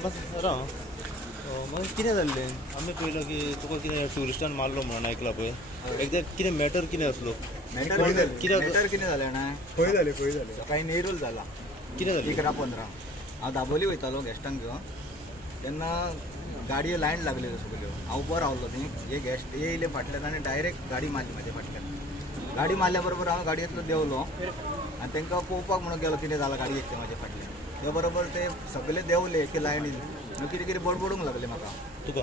बस राव मग कितें जाल्लें आमी पळयलो की तुका कितें ट्युरिस्टान मारलो म्हणून आयकलां पळय एकदा कितें मॅटर कितें आसलो मॅटर कितें जालें ना खंय जालें सकाळी नेरूल जाला कितें जालें 11:15 हांव दाबोली वयतालो गॅस्टांक घेवन तेन्ना गाडये लायन लागल्यो सगल्यो हांव उबो रावलो थंय हे गॅस्ट येयले फाटल्यान आनी डायरेक्ट गाडी मारली म्हाज्या फाटल्यान गाडी मारल्या बरोबर हांव गाडयेंतलो देंवलो आनी तांकां पळोवपाक म्हणून गेलो कितें जालां गाडयेक ते म्हाज्या फाटल्यान ते बरोबर ते सगळे देंवले की लायनीन कितें कितें बडबडूंक लागले म्हाका तुका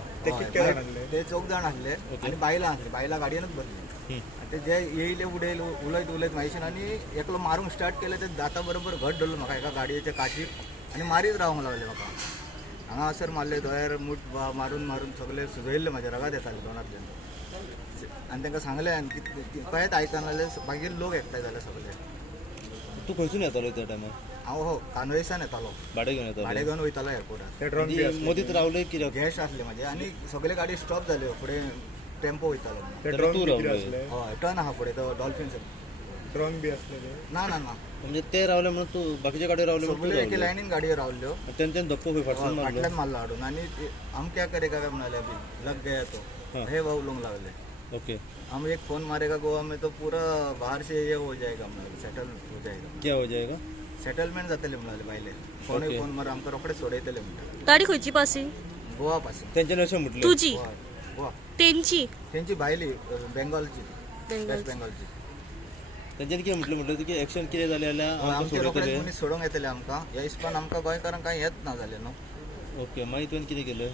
ते 4 जाण आसले आनी बायलां गाडयेनूच बसली ते जे येयले उडयले उलयत मागीर आनी एकलो मारूंक स्टार्ट केले ते जाता बरोबर घट धरलो म्हाका एका गाडयेच्या काशीक आनी मारीत रावंक लागले म्हाका हांगा असर मारले दोळ्यार मूठ मारून सगळे सुजयल्ले म्हाज्या रगात येताले दोनांतल्यान आनी तांकां सांगलें आनी कळत आयकनाले मागीर लोक एकठांय जाले सगळे तूं खंयसून येतालो त्या टायमार हांव कानोळेसान येतालो भाडे घेवन वयतालो एअरपोर्टार मदींच रावले कित्याक गॅस्ट आसले म्हाजे आनी सगळे गाडी स्टॉप जाल्यो फुडें टेम्पो वयतालो तूं रावले हय टर्न आहा फुडें तो डॉल्फिन ड्रोन बी असलेले ना म्हणजे ते रावले म्हणून तू बाकीच्या गाडयो रावले सगळे एके लायनीन गाडयो रावल्यो त्यांच्यान धप्पो खंय फाटसून मारलो फाटल्यान मारलो हाडून आनी हम क्या करेगा काय म्हणाले अभी लग गया तो हे उलोवंक लागले ओके हम एक फोन मारेगा गोवा में तो पूरा बाहर से ये हो जाएगा म्हणाले सेटल हो जाएगा क्या हो जाएगा सेटलमेंट जातले म्हणाले बायले फोन मार आमकां रोखडे सोडयतले म्हणटाले गाडी खंयची पासिंग गोवा पासून त्यांच्यान अशें म्हटलें तुझी गोवा तेंची भायली बेंगॉलची वेस्ट बेंगॉलची त्यांच्यानी कितें म्हटलें की एक्शन कितें जालें जाल्यार आमकां आमचे रोखडेच सोडयतले मनीस सोडूंक येतले आमकां ह्या हिसपान आमकां गोंयकारांक कांय येत ना जालें न्हू ओके मागीर तुवें कितें केलें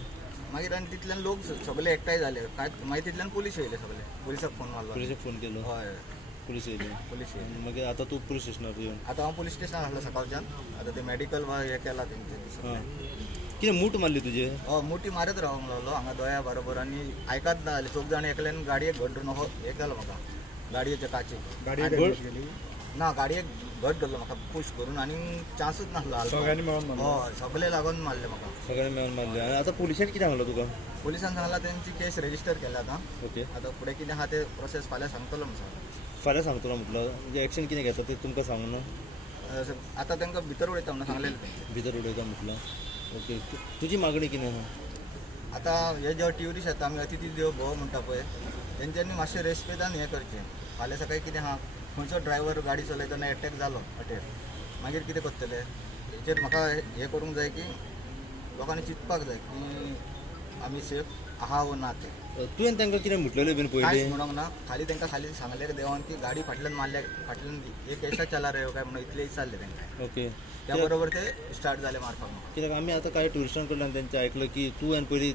मागीर आनी तितल्यान लोक सगळे एकठांय जाले काय मागीर तितल्यान पुलीस येयले सगळे पुलिसाक फोन मारलो पुलिसाक फोन केलो हय पुलीस येयली पुलीस येयली मागीर आतां तूं पुलीस स्टेशनार येवन आतां हांव पुलीस स्टेशनार आसलो सकाळच्यान आतां ते मेडिकल वा हे केला तेंचे कितें मूठ मारली तुजे हय मोठी मारत रावंक लागलो हांगा दोया बरोबर आनी आयकात ना जालें 4 जाण एकल्यान गाडयेक घट धरून हे केलो म्हाका गाडयेच्या काचेक गाडी ना गाडयेक घट धरलो म्हाका पुश करून आनी चान्सूच नासलो सगळ्यांनी मेळून हय सगळे लागून मारले म्हाका सगळ्यांनी मेळून मारले आनी आतां पुलिसांनी कितें सांगलो तुका पुलिसान सांगला त्यांची केस रजिस्टर केल्या आतां ओके आतां फुडें कितें आहा ते प्रोसेस फाल्यां सांगतलो म्हणून फाल्यां सांगतलो म्हटलं म्हणजे एक्शन कितें घेता तें तुमकां सांगू न्हू आतां तांकां भितर उडयता म्हणून सांगलेलें तेंचे भितर उडयता म्हटलं ओके तुजी मागणी कितें आहा आतां हे जे ट्युरिस्ट येता आमी अतिथी देव भोव म्हणटा पळय तेंच्यांनी मातशें रेस्पेदान हें करचें फाल्यां सकाळी कितें आहा खंयचो ड्रायव्हर गाडी चलयतना एटॅक जालो अटेर मागीर कितें करतले हेचेर म्हाका हें करूंक जाय की लोकांनी चिंतपाक जाय की आमी सेफ आहा वो ना ते तुवें तांकां कितें म्हटलेलें बीन कांयच पयलीं म्हणूंक ना खाली तांकां खाली सांगलें देवान की गाडी फाटल्यान मारल्या फाटल्यान एक ऐसा चला रे काय म्हणून इतले विचारले तांकां ओके त्या बरोबर ते स्टार्ट जाले मारपाक कित्याक आमी आतां कांय ट्युरिस्टां कडल्यान तेंचें आयकलं की तूं आनी पयलीं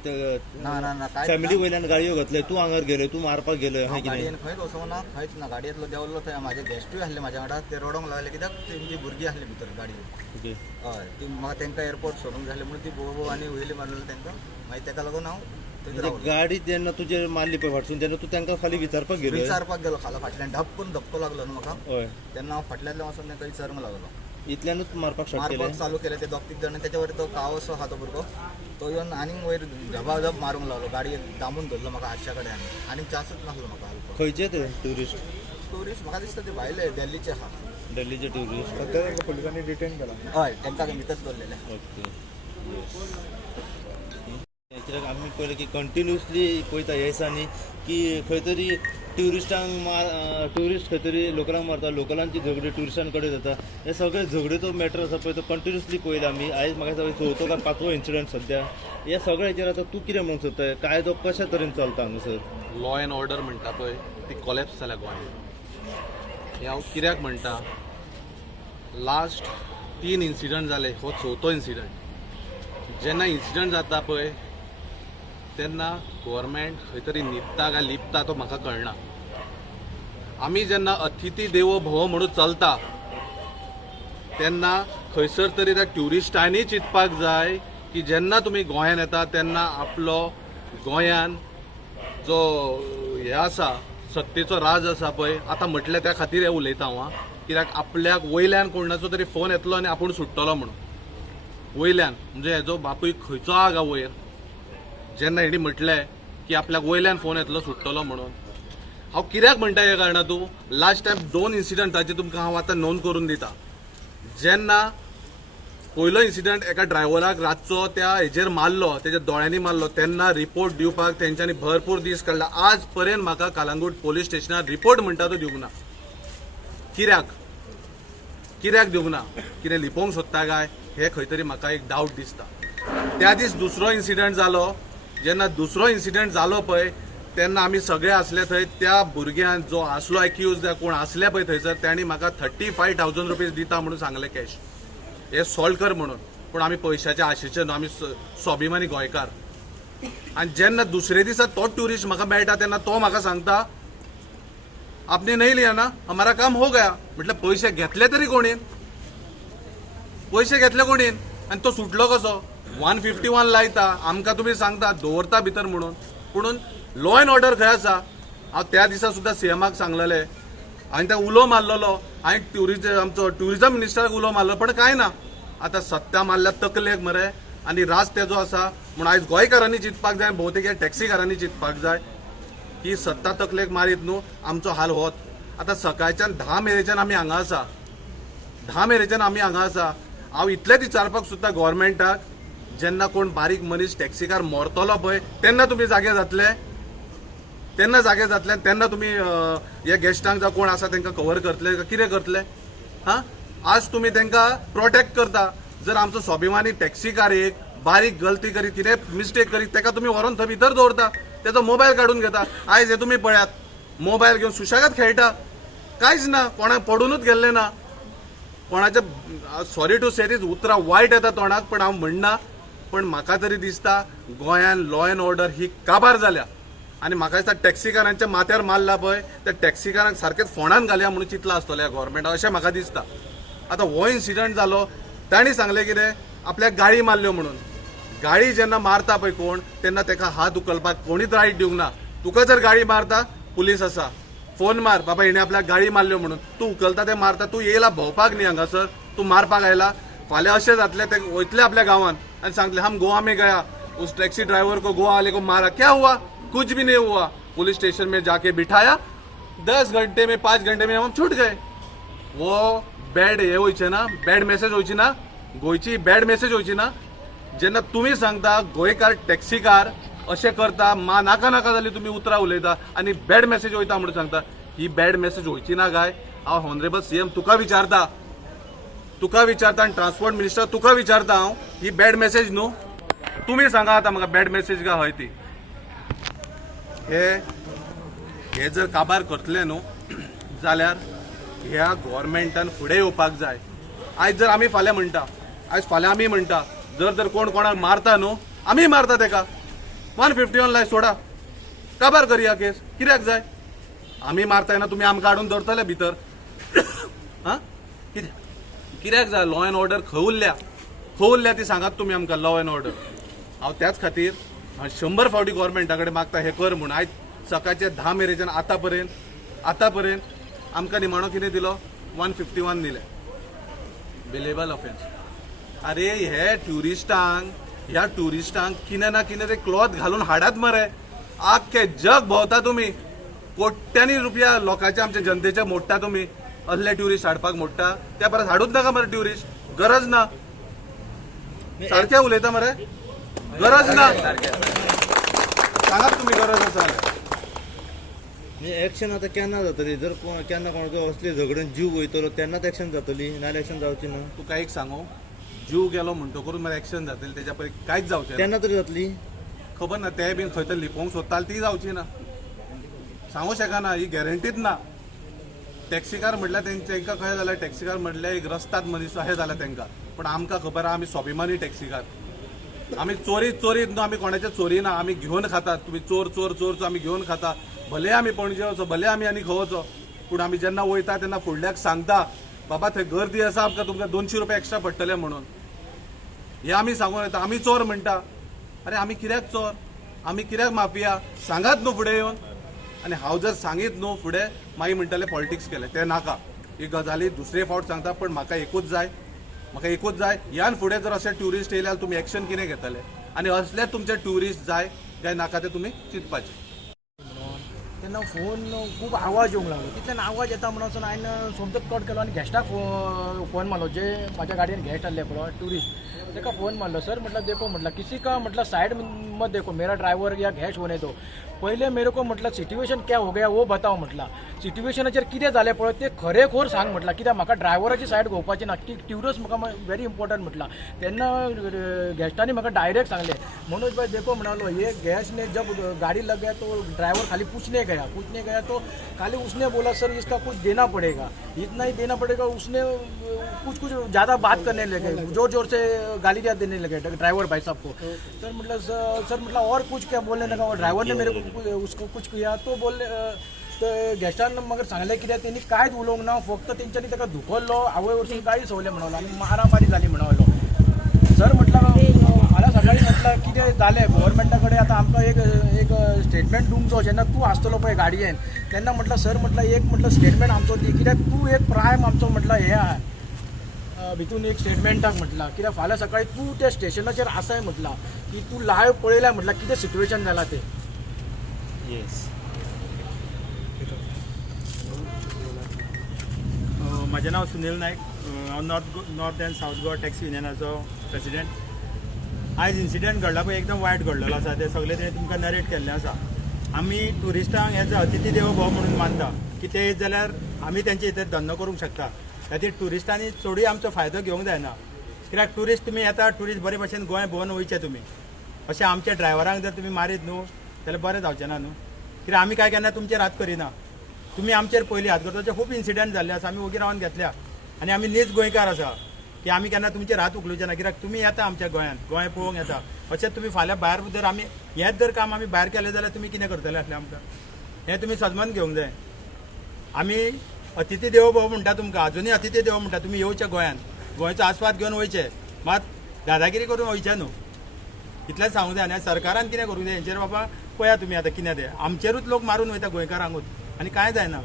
ना काय फॅमिली वयल्यान गाडयो घातले तूं हांगार गेले तूं मारपाक गेलो अशें कितें गाडयेन खंयच वचोंक ना खंयच ना गाडयेंतलो देंवल्लो थंय म्हाजे गेस्टूय आसले म्हाज्या वांगडा ते रडोंक लागले कित्याक तेंची भुरगीं आसली भितर गाडयेन ओके हय ती म्हाका तांकां एअरपोर्ट सोडूंक जाय म्हणून ती बोव आनी वयली मारलेली तांकां मागीर ताका लागून हांव थंयच म्हणजे रावलो गाडी जेन्ना तुजेर मारली पळय फाटसून तेन्ना तूं तांकां खाली विचारपाक गेलो विचारपाक गेलो खाला फाटल्यान ढपकून धपको लागलो न्हू म्हाका हय तेन्ना हांव फाटल्यातल्यान वचून तांकां विचारूंक लागलो इतल्यानूच मारपाक स्टार्ट केलें मारपाक चालू केलें ते 2-3 जाण त्याच्या वयर तो कावसो आहा तो भुरगो तो येवन आनीक वयर झबाझब मारूंक लागलो गाडयेक दामून धरलो म्हाका हातच्या कडेन आनीक चान्सूच नासलो म्हाका खंयचे ते ट्युरिस्ट टुरिस्ट म्हाका दिसता ते भायले दिल्लीचे आहा दिल्लीचे ट्युरिस्ट सध्या तांकां पुलिसांनी डिटेन केला हय तांकां भितर दवरलेले ओके कित्याक आमी पयलें की कंटिन्युअसली पळयता ह्या दिसांनी की खंय तरी ट्युरिस्ट खंय तरी लोकलांक मारता लोकलांची झगडी ट्युरिस्टां कडेन जाता हे सगळे झगडेचो मॅटर आसा पळय तो कंटिन्युअसली पळयला आमी आयज म्हाका दिसता 4थो काय 5वो इन्सिडंट सद्या ह्या सगळ्या हेचेर आतां तूं कितें म्हणूंक सोदता कायदो कशा तरेन चलता हांगासर लॉ अँड ऑर्डर म्हणटा पळय ती कॉलेप्स जाल्या गोंयांत हे हांव कित्याक म्हणटा लास्ट 3 इन्सिडंट जाले हो 4थो इन्सिडंट जेन्ना इन्सिडंट जाता पळय तेन्ना गव्हर्मेंट खंय तरी न्हिदता काय लिपता तो म्हाका कळना आमी जेन्ना अतिथी देवो भव म्हणून चलता तेन्ना खंयसर तरी त्या ट्युरिस्टांनी चिंतपाक जाय की जेन्ना तुमी गोंयांत येता तेन्ना आपलो गोंयान जो हे आसा सत्तेचो राज आसा पळय आतां म्हटलें त्या खातीर हें उलयता हांव कित्याक आपल्याक वयल्यान कोणाचो तरी फोन येतलो आनी आपूण सुट्टलो म्हणून वयल्यान म्हणजे हेजो बापूय खंयचो आहा गा वयर जेन्ना हेणी म्हटलें की आपल्याक वयल्यान फोन येतलो सुट्टलो म्हणून हांव कित्याक म्हणटा हे कारणातूं लास्ट टायम 2 इन्सिडंटाची तुमकां हांव आतां नोंद करून दिता जेन्ना पयलो इन्सिडंट एका ड्रायव्हराक रातचो त्या हेजेर मारलो तेज्या दोळ्यांनी मारलो तेन्ना रिपोर्ट दिवपाक तेंच्यांनी भरपूर दीस काडला आज पर्यंत म्हाका कालांगूट पोलीस स्टेशनार रिपोर्ट म्हणटा तो दिवंक ना कित्याक दिवंक ना कितें लिपोवंक सोदता काय हे खंय तरी म्हाका एक डावट दिसता त्या दीस दुसरो इन्सिडंट जालो जेन्ना दुसरो इन्सिडंट जालो पळय तेन्ना आमी सगळे आसले थंय त्या भुरग्यान जो आसलो एक्यूज कोण आसले पळय थंयसर तांणी म्हाका 35,000 रुपीज दिता म्हणून सांगलें कॅश हे सॉल्व कर म्हणून पूण आमी पयशाच्या आशेचे न्हू आमी स्वाभिमानी गोंयकार आनी जेन्ना दुसरे दिसा तो ट्युरिस्ट म्हाका मेळटा तेन्ना तो म्हाका सांगता आपने नहीं लिया ना हमारा काम हो गया म्हटलं पैसे घेतले तरी कोणीन पैसे घेतले कोणीन आनी तो सुटलो कसो 151 लायता आमकां तुमी सांगता दवरता भितर म्हणून पुणून लॉ अँड ऑर्डर खंय आसा हांव त्या दिसा सुद्दां सीएमाक सांगलेलें हांवें त्या उलो मारलेलो हांवें आमचो ट्युरिजम मिनिस्टराक उलो मारलो पण कांय ना आतां सत्ता मारल्या तकलेक मरे आनी राज तेजो आसा म्हूण आयज गोंयकारांनी चिंतपाक जाय भोवतेक ह्या टॅक्सीकारांनी चिंतपाक जाय की सत्ता तकलेक मारीत न्हू आमचो हाल होत आतां सकाळच्यान 10 मेरेच्यान आमी हांगा आसा 10 मेरेच्यान आमी हांगा आसा हांव इतलेंच विचारपाक सुद्दां गोव्हर्मेंटाक जेन्ना कोण बारीक मनीस टॅक्सीकार मरतलो पळय तेन्ना तुमी जागे जातले तेन्ना तुमी हे गेस्टांक जावं कोण आसा तांकां कवर करतले काय कितें करतले हां आज तुमी तांकां प्रोटेक्ट करता जर आमचो स्वाभिमानी टॅक्सीकार एक बारीक गलती करीत कितें मिस्टेक करीत ताका तुमी व्हरून थंय भितर दवरता तेजो मोबायल काडून घेता आयज हे तुमी पळयात मोबायल घेवन सुशेगाद खेळटा कांयच ना कोणाक पडूनच गेल्ले ना कोणाचे सॉरी टू से दीस उतरां वायट येता तोंडाक पण हांव म्हणना पण म्हाका तरी दिसता गोंयान लॉ अँड ऑर्डर ही काबार जाल्या आनी म्हाका दिसता टॅक्सीकारांच्या माथ्यार मारला पळय त्या टॅक्सीकारांक सारकेच फोंडान घालया म्हणून चिंतला आसतलो ह्या गोव्हर्मेंटान अशें म्हाका दिसता आतां हो इन्सिडंट जालो तांणी सांगलें कितें आपल्याक गाडी मारल्यो म्हणून गाडी जेन्ना मारता पळय कोण तेन्ना ताका हात उखलपाक कोणीच रायट दिवंक ना तुका जर गाडी मारता पुलीस आसा फोन मार बाबा हिणे आपल्याक गाडी मारल्यो म्हणून तूं उखलता ते मारता तूं येयला भोंवपाक न्ही हांगासर तूं मारपाक आयला फाल्यां अशें जातलें ते वयतले आपल्या गांवांत आनी सांगतले हम गोवा में गया उस टैक्सी ड्राइवर को गोवा वाले को मारा क्या हुआ कुछ भी नहीं हुआ पुलिस स्टेशन में जाके बिठाया 10 घंटे में 5 घंटे में हम छूट गए वो बॅड हे वयचे ना बॅड मेसेज वयची ना गोंयची बॅड मेसेज वयची ना जेन्ना तुमी सांगता गोंयकार टॅक्सीकार अशें करता नाका नाका जाली तुमी उतरां उलयता आनी बॅड मेसेज वयता म्हणून सांगता ही बॅड मेसेज वयची ना काय हांव हॉनरेबल सीएम तुका विचारता आनी ट्रान्सपोर्ट मिनिस्टर तुका विचारता हांव ही बॅड मेसेज न्हू तुमी सांगा आतां म्हाका बॅड मेसेज काय हय ती हे जर काबार करतले न्हू जाल्यार ह्या गोव्हर्मेंटान फुडें येवपाक जाय आयज जर आमी फाल्यां म्हणटा फाल्यां आमी म्हणटा जर कोण कोणाक मारता न्हू आमी मारता तेका 151 लाय सोडा काबार करया केस कित्याक जाय आमी मारता तेन्ना तुमी आमकां हाडून दवरतले भितर हां कित्याक जाय लॉ अँड ऑर्डर खंय उरल्या ती सांगात तुमी आमकां लॉ अँड ऑर्डर हांव त्याच खातीर 100 फावटी गोव्हर्मेंटा कडेन मागता हे कर म्हूण आयज सकाळचे 10 मेरेच्यान आतां पर्यंत आमकां निमाणो कितें दिलो 151 दिले बिलेबल ऑफेन्स अरे ह्या ट्युरिस्टांक कितें ना कितें ते क्लॉथ घालून हाडात मरे आख्खे जग भोंवता तुमी कोट्यांनी रुपया लोकांचे आमच्या जनतेचे मोडटा तुमी असले ट्युरिस्ट हाडपाक मोडटा त्या परस हाडूच नाका मरे ट्युरिस्ट गरज ना सारकें उलयता मरे गरज ना सांगात तुमी गरज आसा एक्शन आता केन्ना जातली जर केन्ना कोणाचो असले झगड्यान जीव वयतलो तेन्नाच एक्शन जातली नाल्यार एक्शन जावची ना तुका एक सांगू जीव गेलो म्हणटकूच मागीर एक्शन जातली तेच्या पयलीं कांयच जावचें तेन्ना तरी जातली खबर ना ते बीन खंय तरी लिपोवंक सोदताले ती जावची ना सांगू शकना ही गॅरंटीच ना टॅक्सीकार म्हटल्यार तांकां कशें जाल्यार टॅक्सीकार म्हटल्यार एक रस्त्यात मनीस अशें जाल्यार तांकां पण आमकां खबर आहा आमी स्वाभिमानी टॅक्सीकार आमी चोरीत न्हू आमी कोणाचे चोरी ना आमी घेवन खातात तुमी चोर आमी घेवन खाता भले आमी पणजे वचो भले आमी आनी खंय वचो पूण आमी जेन्ना वयता तेन्ना फुडल्याक सांगता बाबा थंय गर्दी आसा आमकां तुमकां 200 रुपया एक्स्ट्रा पडटले म्हणून हे आमी सांगून येता आमी चोर म्हणटा अरे आमी कित्याक चोर आमी कित्याक माफिया सांगात न्हू फुडें येवन आनी हांव जर सांगीत न्हू फुडें मागीर म्हणटले पॉलिटिक्स केले ते नाका ही गजाली दुसरे फावट सांगता पण म्हाका एकूच जाय ह्यान फुडें जर अशे ट्युरिस्ट येयले जाल्यार तुमी एक्शन कितें घेतले आनी असले तुमचे ट्युरिस्ट जाय काय नाका ते तुमी चिंतपाचे तेन्ना फोन खूब आवाज येवंक लागलो तितल्यान आवाज येता म्हणून हांवें सोमतोच कट केलो आनी गॅस्टाक फोन मारलो जे म्हाज्या गाडयेन गॅस्ट आसले पळय ट्युरिस्ट तेका फोन मारलो सर म्हटलं देखो म्हटलं किसी का मतलब साइड मत देखो मेरा ड्राइवर या गैस होने दो पहिले मेरे को मतलब सिच्युएशन क्या हो गया वो बताओ म्हटलं सिच्युएशनाचेर कितें जालें पळय ते खरेखोर सांग म्हटलं कित्याक म्हाका ड्रायव्हराची सायड घेवपाची ना की ट्युरिस्ट म्हाका व्हेरी इम्पॉर्टंट म्हटलं तेन्ना गॅस्टांनी म्हाका डायरेक्ट सांगले मनोज भाई देखो म्हणालो ये गैस ने जब गाड़ी लग गया तो ड्राइवर खाली पूछने गया तो खाली उसने बोला सर इसका कुछ देना पड़ेगा इतना ही देना पड़ेगा उसने कुछ ज़्यादा बात करने लगे जोर जोर से गालियाँ देने लगे ड्राइवर भाई साहब को सर मतलब और कुछ क्या बोलने लगा और ड्राइवर ने मेरे को उसको कुछ किया तो बोलले गॅस्टान म्हाका सांगलें कित्याक तेणी कांयच उलोवंक ना फक्त तेंच्यांनी ताका धुकल्लो आवय वरसून गाडी सवले म्हणलो आनी मारामारी जाली म्हणलो सर म्हटलं फाल्यां सकाळीं म्हटलं कितें जालें गव्हर्मेंटा कडेन आतां आमकां एक स्टेटमेंट दिवंक जो जेन्ना तूं आसतलो पळय गाडयेन तेन्ना म्हटलं सर म्हटलं एक म्हटलं स्टेटमेंट आमचो दी कित्याक तूं एक प्रायम आमचो म्हटलं हें आहा भितून एक स्टेटमेंटाक म्हटलं कित्याक फाल्यां सकाळीं तूं त्या स्टेशनाचेर आसाय म्हटलं की तूं लायव्ह पळयल्या म्हटलं कितें सिच्युएशन जालां तें येस म्हजें नांव सुनील नायक हांव north and south Goa taxi युनियनाचो प्रेसिडेंट आयज इन्सिडेंट घडला पळय एकदम वायट घडलेलो आसा ते सगळे ते तुमकां नरेट केल्लें आसा आमी ट्युरिस्टांक एज अ अतिथी देवो भव म्हणून मानता की ते येत जाल्यार आमी तेंचे इतर धंदो करूंक शकता खातीर ट्युरिस्टांनी चडूय आमचो फायदो घेवंक जायना कित्याक ट्युरिस्ट तुमी येता ट्युरिस्ट बरे भशेन गोंय भोंवन वयचे तुमी अशें आमच्या ड्रायव्हरांक जर तुमी मारीत न्हू जाल्यार बरें जावचें ना न्हू कित्याक आमी काय केन्ना तुमचेर हात करिना तुमी आमचेर पयलीं हात करता खूब इन्सिडंट जाल्ले आसा आमी वोगी रावन घेतल्या आनी आमी नीज गोंयकार आसा की आमी केन्ना तुमचेर हात उखलुचे ना कित्याक तुमी येता आमच्या गोंयांत गोंय पळोवंक येता अशेंच तुमी फाल्यां भायर जर आमी हेंच जर काम आमी भायर केलें जाल्यार तुमी कितें करतले आसले आमकां हें तुमी सजमन घेवंक जाय आमी अतिथी देवो भव म्हणटा तुमकां अजुनूय अतिथी देवो म्हणटा तुमी येवचे गोंयांत गोंयचो आस्वाद घेवन वयचे मात दादागिरी करून वयचे न्हू इतलेंच सांगूंक जाय आनी सरकारान कितें करूंक जाय हेंचेर बाबा पळया तुमी आतां कितें तें आमचेरूच लोक मारून वयता गोंयकारांकूच आनी कांय जायना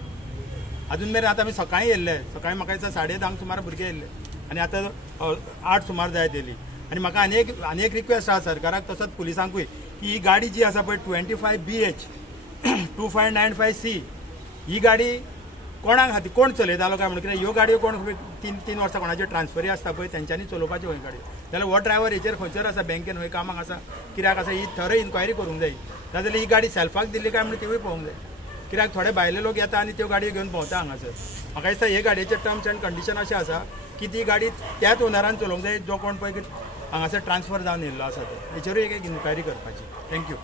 अजून मेरेन आतां आमी सकाळीं येयल्ले सकाळीं म्हाका दिसता 10:30 सुमार भुरगे येयल्ले आनी आतां 8 सुमार जायत येयली आनी म्हाका आनी एक रिक्वेस्ट आसा सरकाराक तसोच पुलिसांकूय की ही गाडी जी आसा पळय 25 BH 2595 C ही गाडी कोणाक खातीर कोण चलयतालो काय म्हणून कित्याक ह्यो गाडयो कोण 3 वर्सां कोणाच्यो ट्रान्सफरी आसता पळय तेंच्यांनी चलोवपाच्यो खंय गाडयो जाल्यार हो ड्रायव्हर हेचेर खंयसर आसा बँकेन खंय कामाक आसा कित्याक आसा ही थरो इन्क्वायरी करूंक जाय नाजाल्यार ही गाडी सेल्फाक दिल्ली काय म्हणून तिवूय पळोवंक जाय कित्याक थोडे भायले लोक येता आनी त्यो गाडयो घेवन भोंवता हांगासर म्हाका दिसता हे गाडयेचे टर्म्स एंड कंडिशन अशें आसा की ती गाडी त्याच ओनरान चलोवंक जाय जो कोण पळय हांगासर ट्रान्सफर जावन येयल्लो आसा तो हेचेरूय एक इन्क्वायरी करपाची थँक्यू